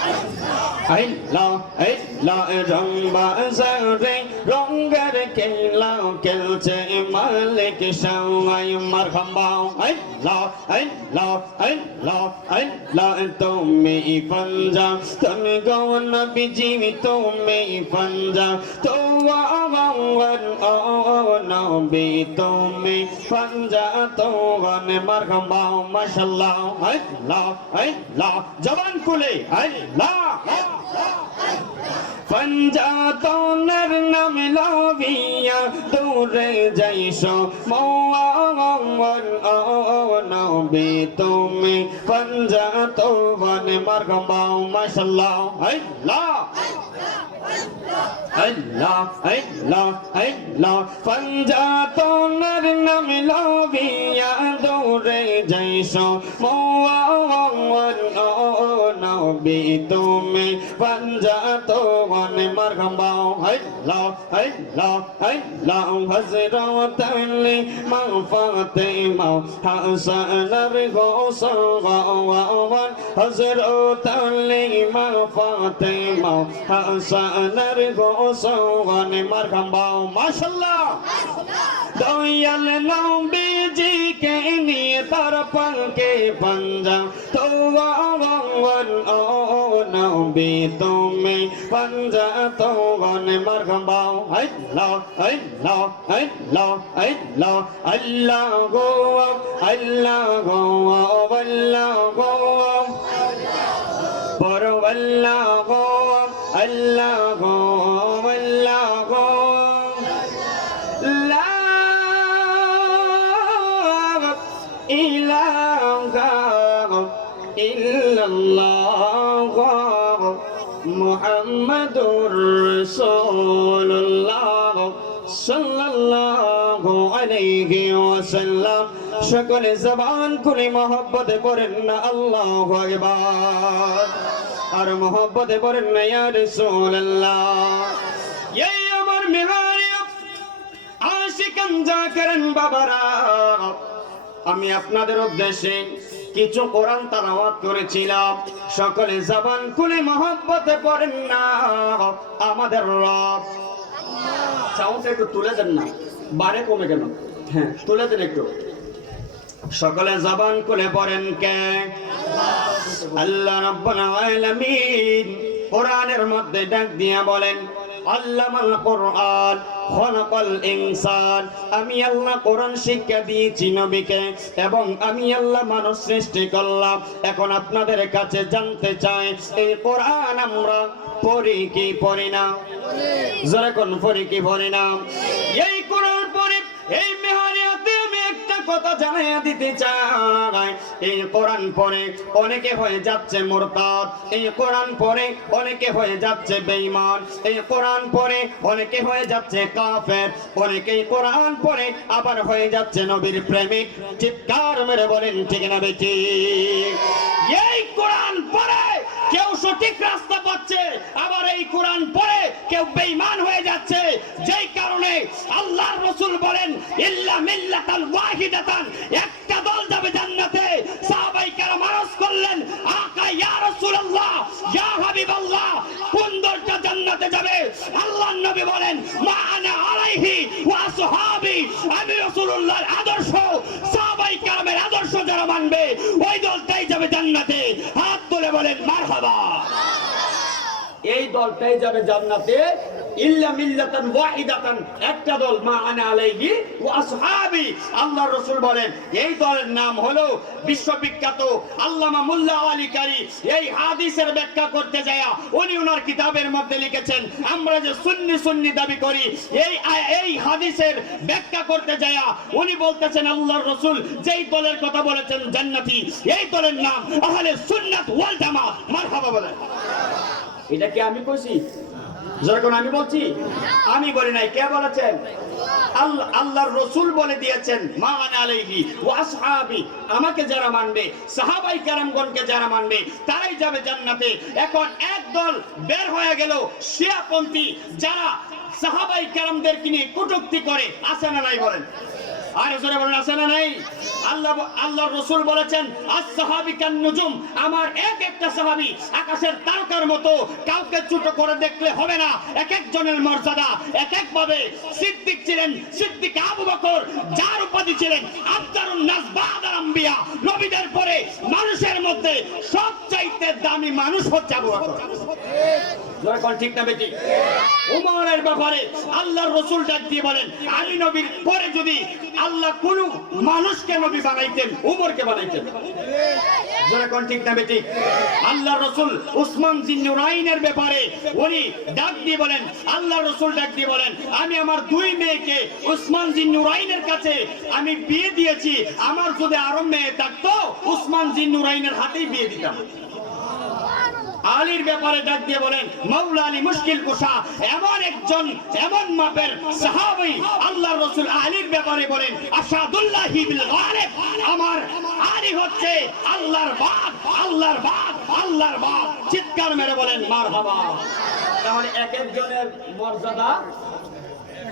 খেলছে মালিক সবাই মারহাবা এই লা এই লা এই লা জবান খুলে এই লা এই লা এই লা রং বাজারে রঙের খেলা খেলছে মালিক সবাই মারহাবা এই লা এই লা এই লা এই লা তুমি পঞ্জা তুমি গৌন বিজি তুমি পঞ্জা তো আওয়ান ও নবী তুমি পঞ্জা তো গন মারহাবা মাশাআল্লাহ আল্লাহ আল্লাহ জবান খুলে আল্লাহ পঞ্জাতনের নাম লবিয়া দূরে যাইস ও নবী তুমি পঞ্জাতন মারহাবা মাশাআল্লাহ আল্লাহ আল্লাহ আল্লাহ আল্লাহ পঞ্জাতনের নাম লবিয়া দৌড়ে যাইস ও নবী তুমি পঞ্জাতন মারহাবা আল্লাহ আল্লাহ আল্লাহ হযরত আলী মা ফাতিমা হাসানের গোসল গাওয়ান হযরত আলী মা ফাতিমা হাসানের গোসল মারহাবা মাশাআল্লাহ দয়াল নবীজি কে নিয়ে তার পঙ্কে পঞ্জা। তো ও নবী, তুমি পঞ্জা তো গন মারহাবা আল্লাহ আল্লাহ আল্লাহ আল্লাহ আল্লাহ গো আল্লাহ গো রাসূলুল্লাহ সাল্লাল্লাহু আলাইহি ওয়াসাল্লাম। সকলে জবান খুলে মহব্বতে পড়েন না, আল্লাহু আকবার। আর মহব্বতে পড়েন না, ইয়া রাসূলুল্লাহ। এই আমার মেহারিয়া আশিকান জাকেরেন বাবারা, আমি আপনাদের উদ্দেশ্যে কিছু কোরআন তালাওয়াত করেছিলাম। সকলে জবান খুলে মহব্বতে পড়েন না, আমাদের রব। সাউন্ড একটু তুলে দেন না, বারে কমে গেল। হ্যাঁ তুলে দেন একটু। সকলে জবান খুলে পড়েন কে? আল্লাহ রাব্বুল আলামিন কোরআনের মধ্যে ডাক দিয়া বলেন আল্লামাল কোরআন খলাকাল ইনসান। আমি আল্লাহ কোরআন শিক্ষা দিয়েছি নবীকে এবং আমি আল্লাহ মানুষ সৃষ্টি করলাম। এখন আপনাদের কাছে জানতে চাই এই কোরআন আমরা পড়ি কি পড়ি না? যখন পড়ি কি পড়ি না? এই কোরআন পড়ি এই কথা জানাইয়া দিতে চাই এই কোরআন পড়ে অনেকে হয়ে যাচ্ছে মোরতাদ। এই কোরআন পরে অনেকে হয়ে যাচ্ছে বেঈমান। এই কোরআন পড়ে অনেকে হয়ে যাচ্ছে কাফের। অনেকে কোরআন পরে আবার হয়ে যাচ্ছে নবীর প্রেমিক। চিৎকার মেরে বলেন, ঠিক না বেটি এই কোরআন পড়ে কেউ সঠিক পাচ্ছে, আবার এই কোরআন পড়ে কেউ বেঈমান হয়ে যাচ্ছে। যেই কারণে আল্লাহর রাসূল বলেন, ইল্লা মিল্লাতাল ওয়াহিদাতান একটা দল যাবে জান্নাতে। সাহাবাই আরজ করলেন, আকা ইয়া রাসূলুল্লাহ, ইয়া হাবিবাল্লাহ, কোন দলটা জান্নাতে যাবে? আল্লাহর নবী বলেন, মা আনা আলাইহি ওয়া আসহাবি আমি রাসূলুল্লাহর আদর্শ। সাহাবাই আদর্শ যারা মানবে, ওই দলটাই যাবে জান্নাতে। হাত তুলে বলেন, মারহাবা। এই দলটাই যাবে জান্নাতে। আল্লাহর উনি যে দাবি করি, এই এই হাদিসের ব্যাখ্যা করতে যায় উনি বলতেছেন, আল্লাহর রাসূল যেই দলের কথা বলেছেন জান্নাতি, এই দলের নাম আহলে সুন্নাত ওয়াল জামাত। মারহাবা বলেন। এটা কি আমি কইছি? যখন আমি বলছি, আমি বলি নাই, কে বলেছেন? আল্লাহ, আল্লাহর রসুল বলে দিয়েছেন আলাইহি ওয়া আসহাবি। আমাকে যারা মানবে, সাহাবাই কেরামগণকে যারা মানবে, তারাই যাবে জান্নাতে। এখন এক দল বের হয়ে গেল শিয়াপন্থী, যারা সাহাবাই কেরামদেরকে নিয়ে কটূক্তি করে, আছে না নাই বলেন? আর জোরে বলেন, আছে না নাই? আল্লাহ আল্লাহ রসুল বলেছেন সাহাবি কান নুজুম আমার এক একটা সাহাবি আকাশের তারকার মতো কাউকে ছোট করে দেখলে হবে না। এক একজনের মর্যাদা, এক এক ভাবে। সিদ্দিক ছিলেন, সিদ্দিক আবু বকর, যার উপাধি ছিলেন আফতারুন নাস বাদার আম্বিয়া। নবীদের পরে মানুষের মধ্যে সবচাইতে দামি মানুষ হচ্ছে আবু বকর। জোরে ডাক দিয়ে বলেন আল্লাহ রসুল ব্যাপারে, উনি ডাক দিয়ে বলেন রসুল ডাক দিয়ে বলেন, আমি আমার দুই মেয়েকে উসমান জিন্নুরাইনের কাছে আমি বিয়ে দিয়েছি, আমার যদি আরও মেয়ে থাকতো, উসমান জিন্নুরাইনের হাতেই বিয়ে দিতাম। আলীর ব্যাপারে ডাক দিয়ে বলেন মাওলা আলী মুশকিল কুশা এমন একজন, এমন মাপের সাহাবী আল্লাহ রাসূল আলীর ব্যাপারে বলেন, আসাদুল্লাহ বিল গালিব, আমার আলী হচ্ছে আল্লাহর বাপ আল্লাহর বাপ আল্লাহর বাপ। চিৎকার মেরে বলেন, মারহাবা। তাহলে এক একজনের মর্যাদা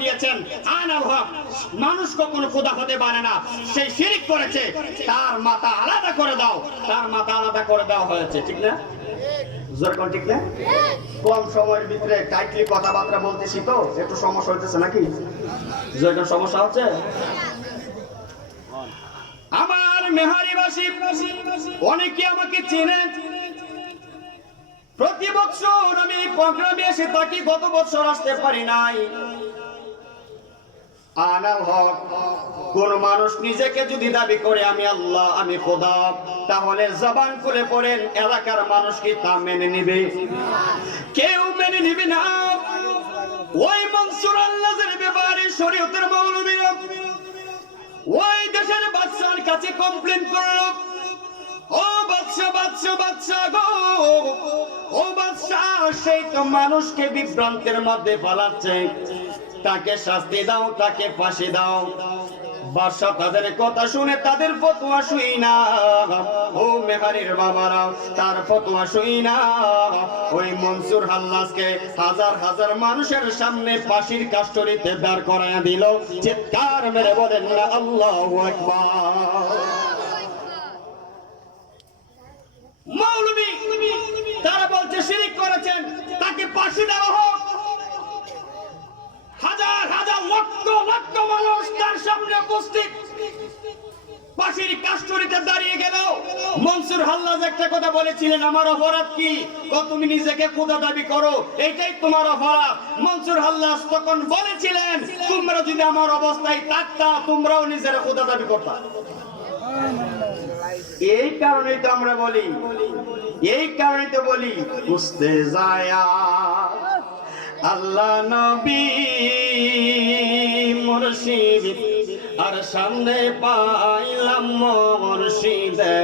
দিয়েছেন। আনাল হক। মানুষ কখনো খোদা হতে পারে না। সেই শিরিক করেছে। তার মাথা আলাদা করে দাও। তার মাথা আলাদা করে দেওয়া হয়েছে। ঠিক না? কম সময়ের ভিতরে টাইটলি কথাবার্তা বলতেছি তো, একটু সমস্যা হইতেছে নাকি? সমস্যা হচ্ছে? আমার অনেকে আমাকে চেনে। প্রতি বছর আমি প্রোগ্রামে এসে থাকি। গত বছর আসতে পারি নাই। আনাল হক। কোন মানুষ নিজেকে যদি দাবি করে, আমি আল্লাহ, আমি খোদা তাহলে জবান খুলে পড়েন, এলাকার মানুষ কি তা মেনে নিবে? কেউ মেনে নিবে না। ওই মনসুর আল্লাহের ব্যাপারে শরীয়তের মৌলবীরা ওই দেশের বাচ্চার কাছে কমপ্লেন করল ও বাচ্চা বাচ্চা বাচ্চা গো, ও বাচ্চা সেই তো মানুষকে বিভ্রান্তের মধ্যে ফেলাচ্ছে। তাকে শাস্তি দাও, তাকে ফাঁসি দাও। বাদশা তাদের কথা শুনে তাদের ফতোয়া শুই না। ও মেহারির বাবারা, তার ফতোয়া শুই না। ওই মনসুর হাল্লাসকে হাজার হাজার মানুষের সামনে ফাঁসির কাস্টরিতে দাঁড় করাইয়া দিল। চিৎকার মেরে বলেন না আল্লাহু আকবার। তারা বলছে, শিরিক করেছেন, তাকে ফাঁসি দেওয়া উপস্থিত। ফাঁসির কাস্টরিতে দাঁড়িয়ে গেল। মনসুর হাল্লাজ একটা কথা বলেছিলেন, আমার অপরাধ কি? তুমি নিজেকে খোদা দাবি করো। এইটাই তোমার অপরাধ। মনসুর হাল্লাজ তখন বলেছিলেন, তোমরা যদি আমার অবস্থায় থাকতা, তোমরাও নিজেরা খোদা দাবি করতা। এই কারণেই তো আমরা বলি, এই কারণেই তো বলি বুঝতে যায়া আল্লাহ নবী মুর্শিদ। আর সামনে পাইলাম মুর্শিদের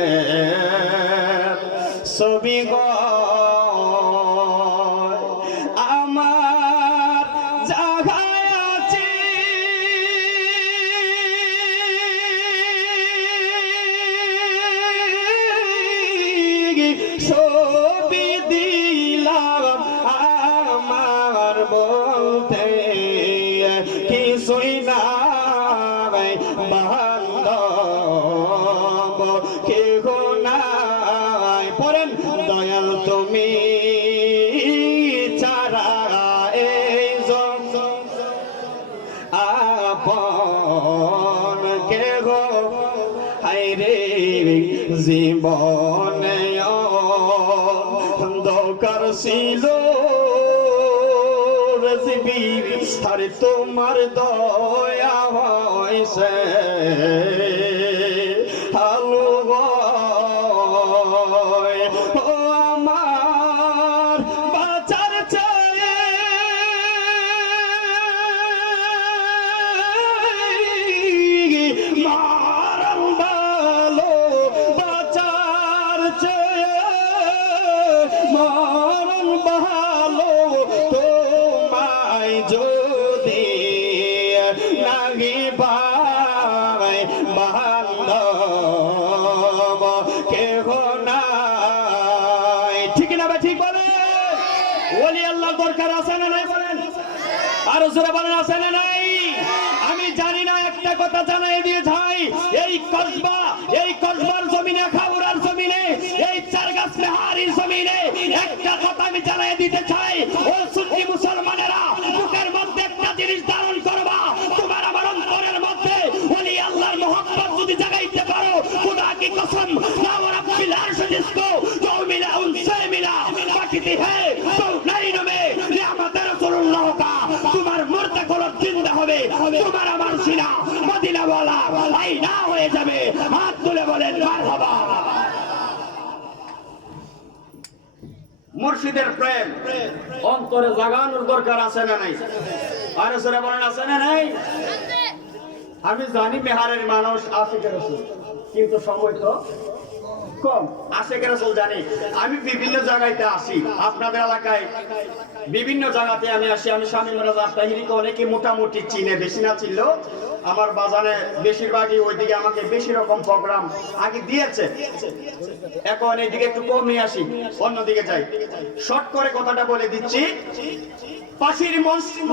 ছবি গো আমার আছে। আপন কেহ হাইরে জীবনে অন্ধকার ছিল। আরে তোমার দয়া হয়েছে। সরকার আছে না নাই? আর জোরে বলেন, আছে না নাই? আমি জানি না, একটা কথা জানাই দিয়ে যাই। এই কসবা, এই কসবার জমিনে খাবুরার জমিনে, এই চার গাছ মেহারির জমিনে একটা কথা আমি জানাই দিতে চাই। ও সুন্নি মুসলমানেরা, বুকের মধ্যে একটা জিনিস ধারণ করবা। তোমার আমার অন্তরের মধ্যে ওলি আল্লাহর মহব্বত যদি জাগাইতে পারো, খোদা কি কসম? নাও ওরা আরশ সে জিসকো তো মিলা উনসে মিলা বাকি বাকিতি হে তো নাই নমে মুর্শিদের প্রেম। অন্তরে জাগানোর দরকার আছে না নাই? আর সরে বলেন, আছে না নাই? আমি জানি বিহারের মানুষ আশিক রসুল, কিন্তু সময় তো কম। আশিক রসুল জানি। আমি বিভিন্ন জায়গাতে আসি, আপনাদের এলাকায়। বিভিন্ন জায়গাতে আমি আসি, আমি স্বামী মিরাজ আত্মাহিরিকে অনেকে মোটামুটি চিনে, বেশি না ছিল আমার বাজারে বেশিরভাগই ওইদিকে আমাকে বেশি রকম প্রোগ্রাম আগে দিয়েছে। এখন এইদিকে একটু কমে আসি, অন্যদিকে যাই। শর্ট করে কথাটা বলে দিচ্ছি। পাশির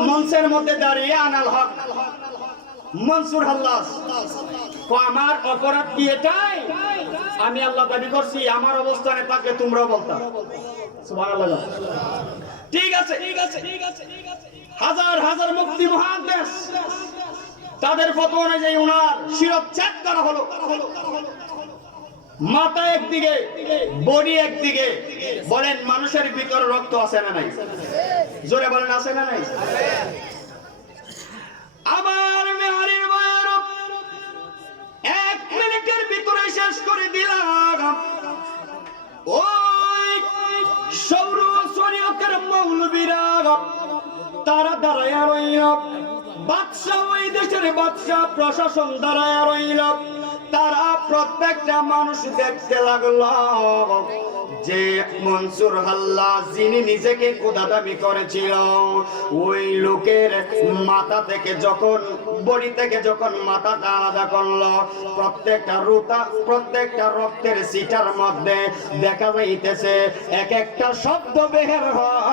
মঞ্চের মধ্যে দাঁড়িয়ে আনাল হক। মনসুর হাল্লাস আমার অপরাধ কি এটাই? আমি আল্লাহ দাবি করছি, আমার অবস্থানে তাকে তোমরাও বলতাম ঠিক আছে। হাজার হাজার মুক্তি মহাদেশ। তাদের ফটো অনুযায়ী ওনার শিরচ্ছেদ করা হলো। মাথা একদিকে, বডি একদিকে। বলেন, মানুষের ভিতরে রক্ত আছে না নাই? জোরে বলেন, আছে না নাই? আমার দেশের বাদশাহ প্রশাসন দাঁড়ায় রইল। তারা প্রত্যেকটা মানুষ দেখতে লাগল। যে মনসুর হাল্লা, যিনি নিজেকে খোদা দাবি করেছিল, ওই লোকের মাথা থেকে যখন, বডি থেকে যখন মাথাটা আলাদা করল, প্রত্যেকটা রুতা, প্রত্যেকটা রক্তের সিটার মধ্যে দেখা যাইতেছে, এক একটা শব্দ বের হয়।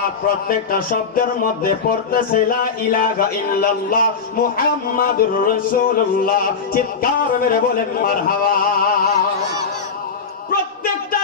আর প্রত্যেকটা শব্দের মধ্যে পড়তেছে, লা ইলাহা ইল্লাল্লাহ মুহাম্মাদুর রাসূলুল্লাহ। চিৎকার মেরে বলেন, মারহাবা। প্রত্যেকটা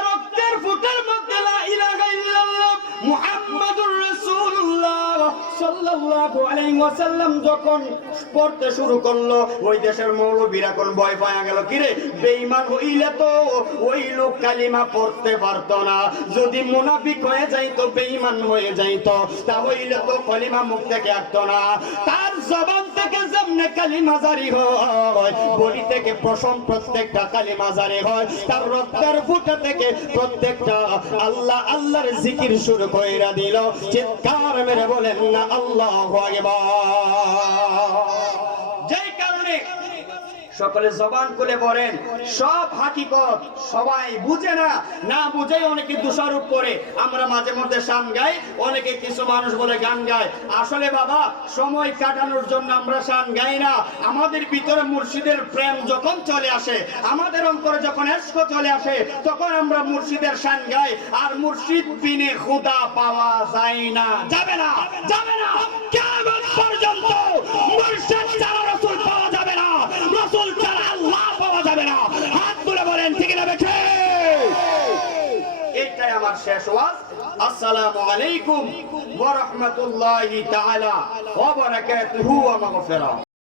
যদি মুনাফিক হয়ে যাইতো, বেঈমান হয়ে যাইতো তাহলে তো কলিমা মুখ থেকে আসতো না। তার জবান থেকে যেমনে কালিমা জারি হয় বলি থেকে প্রথম প্রত্যেকটা কালিমা জারি হয়, তার রক্তের ফুটা থেকে প্রত্যেকটা আল্লাহ, আল্লাহর জিকির শুরু কইরা দিল। চিৎকার মেরে বলেন, না আল্লাহ যেই কারণে সকলে জবান খুলে পড়েন সব হাকিকত, সবাই বুঝে না না বুঝে অনেকে দোষারোপ করে। আমরা মাঝে মধ্যে শান গাই, অনেকে কিছু মানুষ বলে গান গায়। আসলে বাবা, সময় কাটানোর জন্য আমরা শান গাই না। আমাদের ভিতরে মুর্শিদের প্রেম যখন চলে আসে, আমাদের অন্তরে যখন এস্ক চলে আসে, তখন আমরা মুর্শিদের শান গাই। আর মুর্শিদ বিনে খুদা পাওয়া যায় না। যাবে না যাবে না। কেমন পর্যন্ত মুর্শিদ ছাড়া রসুল পাওয়া شواز السلام عليكم ورحمة الله تعالى وبركاته ومغفرة.